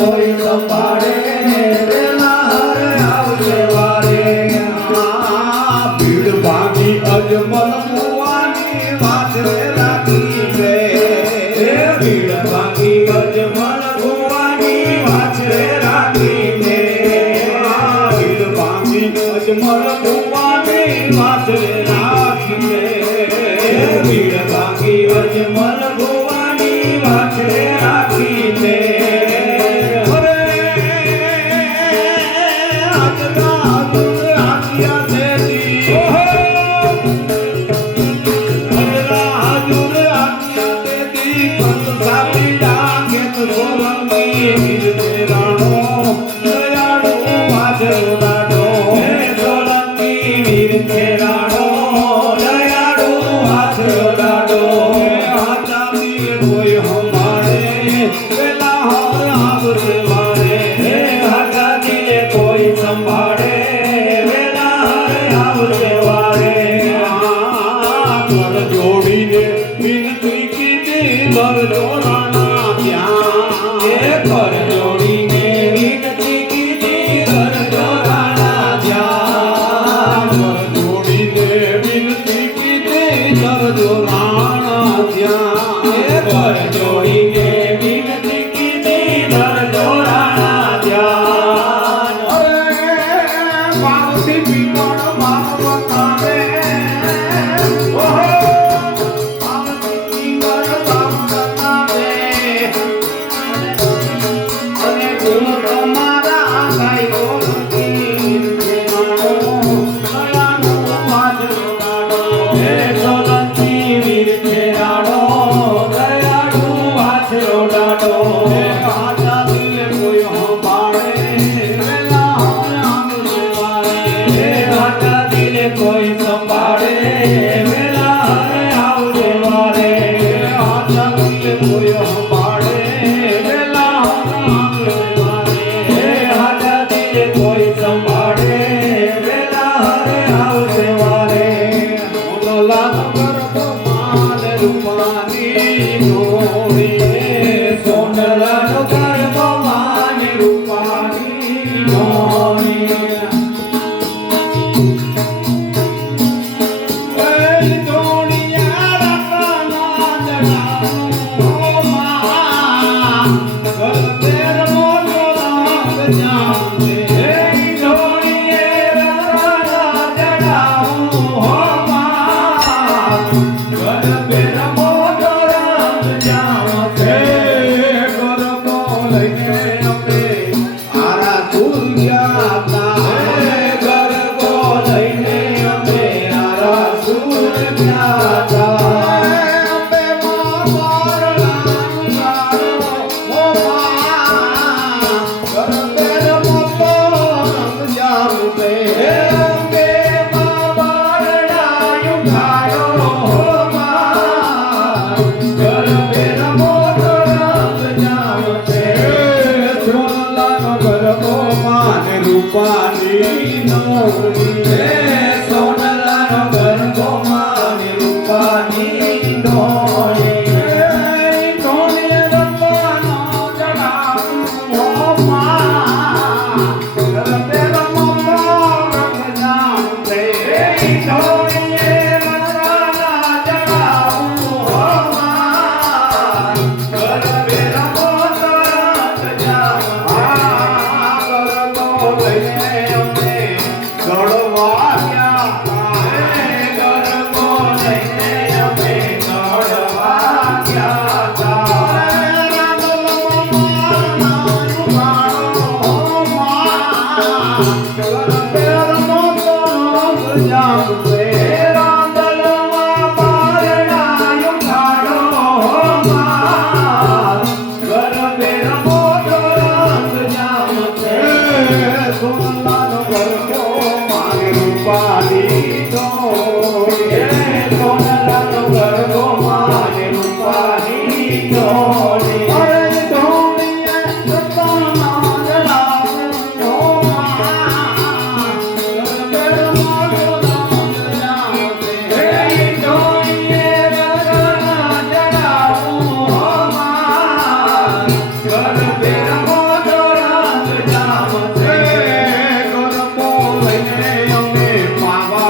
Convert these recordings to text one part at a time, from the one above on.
कोई संभाले અજમલ ભુવાની વાત રાખીને વીર ભાગી અજમલ ભુવાની વાત રાખીને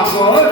Baba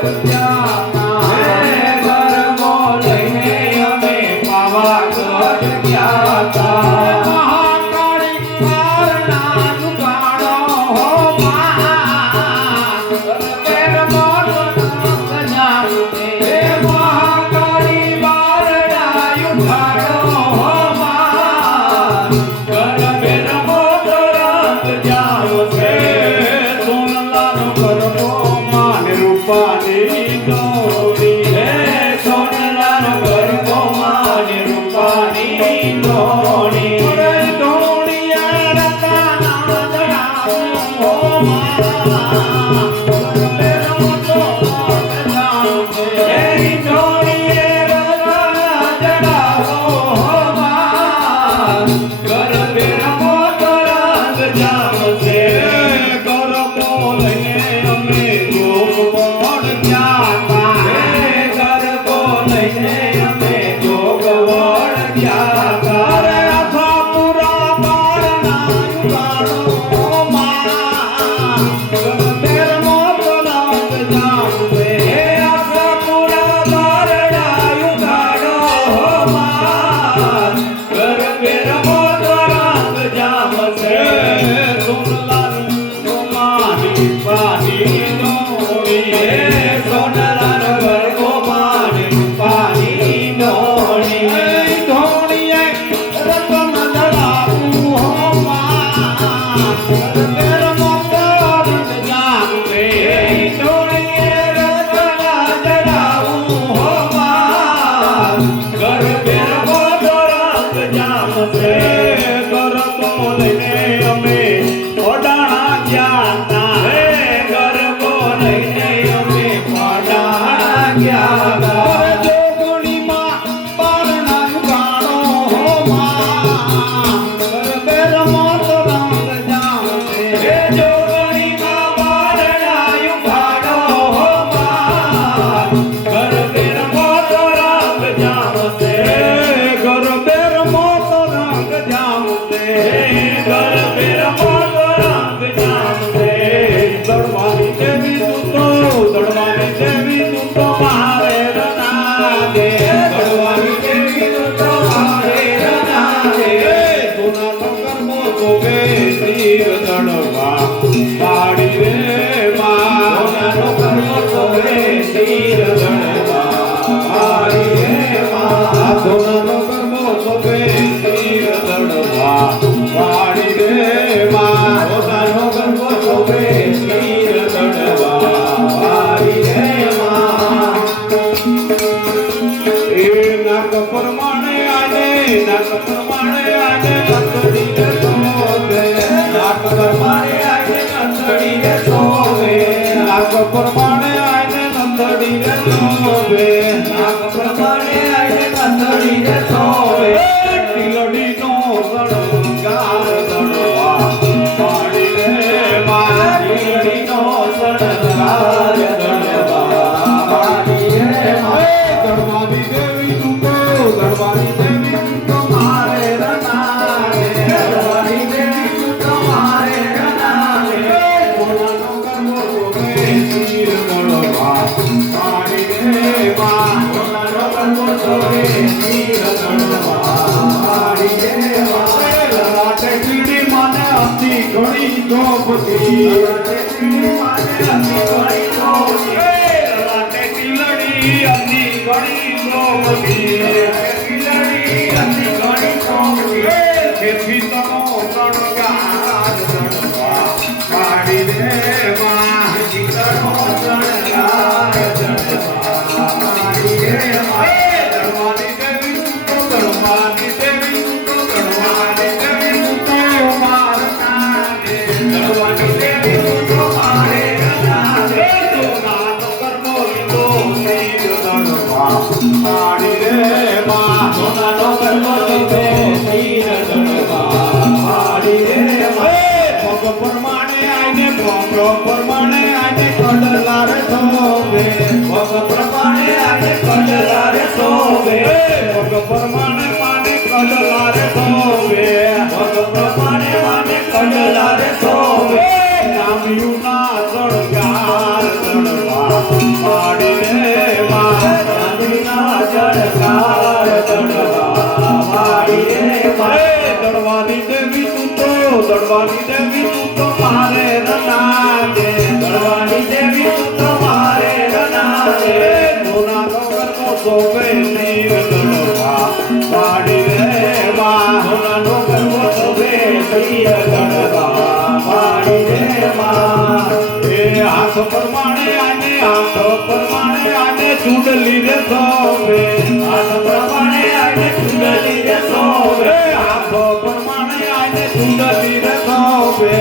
પ્રમાણે આઈને નંદડી રે સોવે નાગ પ્રમાણે આઈને નંદડી રે સોવે ટીલડી નો શણગાર દડવા પાડી રે માં ટીલડી નો શણગાર દડવા પાડી રે માં દડવાની દેવી તું તો દડવાની દેવી તું તો મારે રના રે દડવાની દેવી તું તો મારે રના રે બોલાનો કરમો તીર દડવા પાડી રે માં બોલાનો કરમો તીર દડવા પાડી રે માં લલાટે કીડી મને અતિ ઘણી ગોપતી લલાટે કીડી મને અતિ ઘણી ગોપતી લલાટે કીલડી અતિ ઘણી ગોપતી કીલડી અતિ ઘણી ગોપતી જેથી તમો શણગાર દડવા પાડી રે માં જીતનો શણગાર દડવા પાડી રે માં દડવાની દેવી તું તો દડવાની દેવી તું તો દડવાની દેવી તું તો મારના દે દડવાની દેવી તું તો મારે ના દે તો નાનો કરમો લીધો તીર દડવા પાડી રે માં તો નાનો કરમો લીધો તીર દડવા પાડી રે માં ભગ પ્રમાણે આઈને ભગ પ્રમાણે આઈને કડલા રે સોવે ભગ પ્રમાણે આઈને કડલા રે સોવે ભગ પ્રમાણે માને કડલા રે સોવે ભગ પ્રમાણે માને કડલા રે સોવે નામ્યું ના સળગાર દડવા પાડી રે માં નામ્યું ના સળગાર દડવા પાડી રે માં દડવાની દેવી તું તો દડવાની દેવી તું તો મારે રના દે દડવાની દેવી તું તો મારે રના દે મોના નો કરમો સોવે તીર દડવા પાડી રે માં મોના નો કરમો સોવે તીર દડવા પાડી રે માં એ હાથ પ્રમાણે આને હાથ પ્રમાણે આને ચૂંડલી રે સોવે હાથ પ્રમાણે આને ચૂંડલી રે સોવે હાથ પ્રમાણે આને ચૂંડલી રે સોવે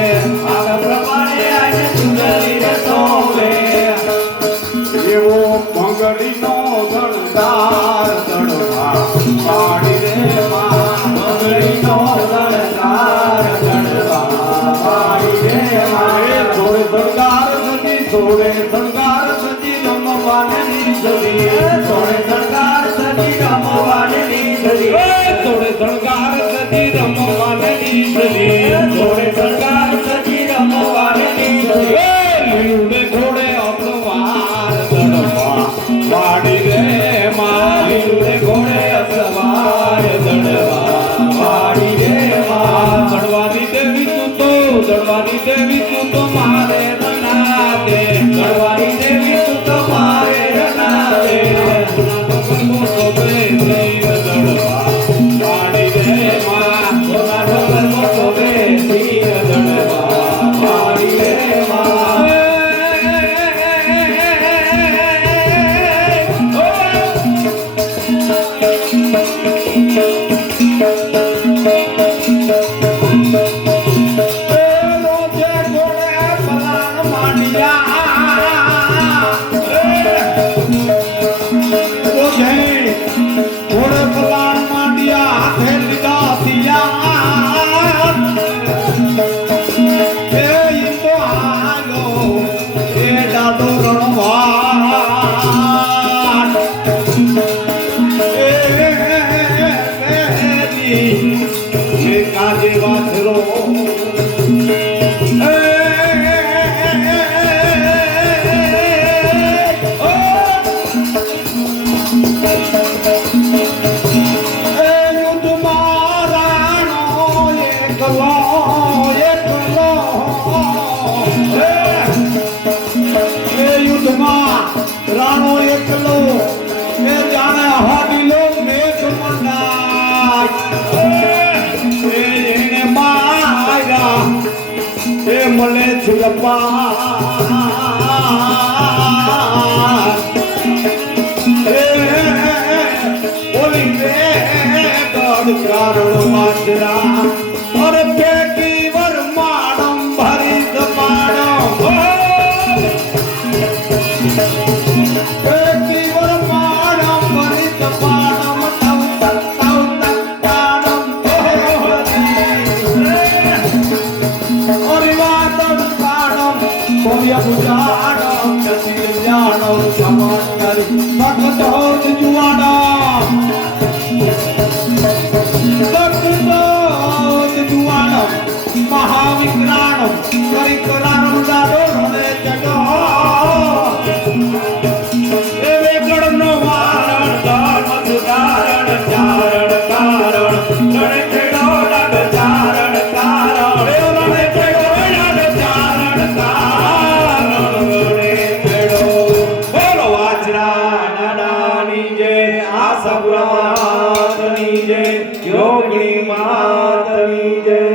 હાથ પ્રમાણે આને ચૂંડલી થોડે શણગાર સજી રમવાને નીચલી થોડે શણગાર સજી રમવાને નીચલી થોડે શણગાર સજી રમવાને નીચલી થોડે શણગાર સજી રમવાને નીચલી લીલુડે ઘોડે અસવાર દડવા વાડી રે માં લીલુડે ઘોડે અસવાર દડવા વાડી રે માં દડવાની દેવી તું તો મારે રનાદે દડવાની દેવી તું તો મારે રનાદે મોટો બેસી દડવા વાડી રે માં સોના ઢોલર મોટો બેસી દડવા વાડી રે માં કાજે વાથરો રાણો એકલો એ જાણે હાડીલો મેઘ મંડાય એને માયા એ મળે છે બોલી ગઢ કારણ વાંદરા અરે પેકી વર માણમ ભરી દબાણમ મહાવિક્રાણમ પરિકરાણમ દાદો હૃદય ચડો વેગડનો વારણ ધર્મ સુધારણ ચારણ કારણ રણે છેડો ડાગ ચારણ કારણ રણે છેડો ડાગ ચારણ કારણ રણે છેડો બોલો વાચરા નાનાની જય આશાપુરા માતની જય યોગી માતની જય